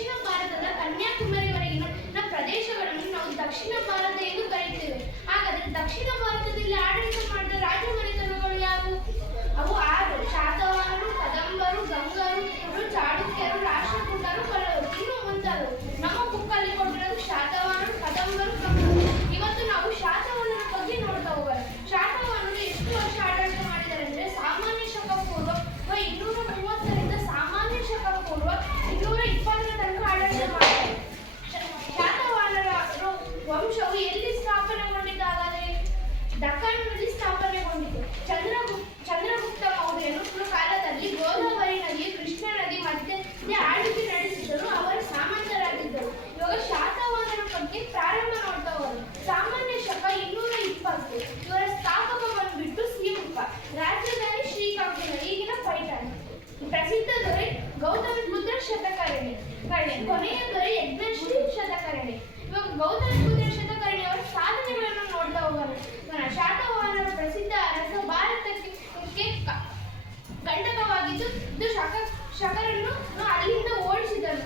ದಕ್ಷಿಣ ಭಾರತದ ಕನ್ಯಾಕುಮಾರಿವರೆಗಿನ ಪ್ರದೇಶಗಳನ್ನು ನಾವು ದಕ್ಷಿಣ ಭಾರತ ಎಂದು ಕರೆಯುತ್ತೇವೆ. ಹಾಗಾದರೆ ದಕ್ಷಿಣ ಭಾರತದಲ್ಲಿ ಆಡಳಿತ ಮಾಡಿದ ರಾಜಮನೆತನಗಳು ಯಾವುವು? ಅವು 6: ಶಾತವಾಹನರು, ಕದಂಬರು, ಗಂಗರು, ಚಾಳುಕ್ಯರು, ರಾಷ್ಟ್ರಕೂಟರು, ಪಲ್ಲವರು, ಇನ್ನು ಮುಂತಾದವು. ನಮ್ಮ ಬುಕ್ಕಲ್ಲಿ ಕೊಟ್ಟಿರೋದು ಶಾತವಾಹನರು, ಕದಂಬರು, ಗಂಗರು. ಇವತ್ತು ನಾವು ಶಾತವಾಹನರ ಬಗ್ಗೆ ನೋಡ್ತಾ ಹೋಗೋಣ. ಶಾತವಾಹನರು ಎಷ್ಟು ವರ್ಷ ಆಡಳಿತ ಮಾಡಿದ್ದಾರೆ ಅಂದರೆ ಸಾಮಾನ್ಯ ಶಕ ಪೂರ್ವ 230ರಿಂದ ಸಾಮಾನ್ಯ ಶಕ ಪೂರ್ವ 220ರ ತನಕ ಆಡಳಿತ ಮಾಡಿದ್ದಾರೆ. ಶಾತವಾಹನರ ವಂಶವು ಎಲ್ಲಿ ಸ್ಥಾಪನೆಗೊಂಡಿದ್ದಾದರೆ ದಖನ್ನಲ್ಲಿ ಸ್ಥಾಪನೆಗೊಂಡಿತು. ಚಂದ್ರಗುಪ್ತ ಮೌರ್ಯನು ಕಾಲದಲ್ಲಿ ಗೋದಾವರಿ ನದಿ, ಕೃಷ್ಣ ನದಿ ಮಧ್ಯೆ ಆಳ್ವಿಕೆ ನಡೆಸಿದರು. ಅವರು ಸಾಮಂತರಾಗಿದ್ದರು. ಇವಾಗ ಶಾತವಾಹನರ ಬಗ್ಗೆ ಪ್ರಾರಂಭ ನೋಡ್ತಾ ಹೋದರು. ಸಾಮಾನ್ಯ ಶಕ 220. ಇವರ ಸ್ಥಾಪಕ ಬಂದ್ಬಿಟ್ಟು ಸಿಂಪ, ರಾಜಧಾನಿ ಶ್ರೀಕಾಕುಳ, ಈಗಿನ ಪೈಠಾಣಿ. ಪ್ರಸಿದ್ಧ ದೊರೆ ಗೌತಮ ಬುದ್ಧ ಶತಕರ್ಣಿ, ಕೊನೆಯ ದೊರೆ ಯಜ್ಞಶ್ರೀ ಶತಕರ್ಣಿ. ಇವಾಗ ಗೌತಮ ಬುದ್ಧ ಶತಕರ್ಣಿ ಅವರ ಸಾಧನೆಗಳನ್ನು ನೋಡ್ತಾ ಹೋಗೋಣ. ಶಾತವಾಹನರ ಪ್ರಸಿದ್ಧ ಅರಸ ಭಾರತಕ್ಕೆ ಕಂಟಕವಾಗಿದ್ದು ಶಕರನ್ನು ಅಲ್ಲಿಂದ ಓಡಿಸಿದನು.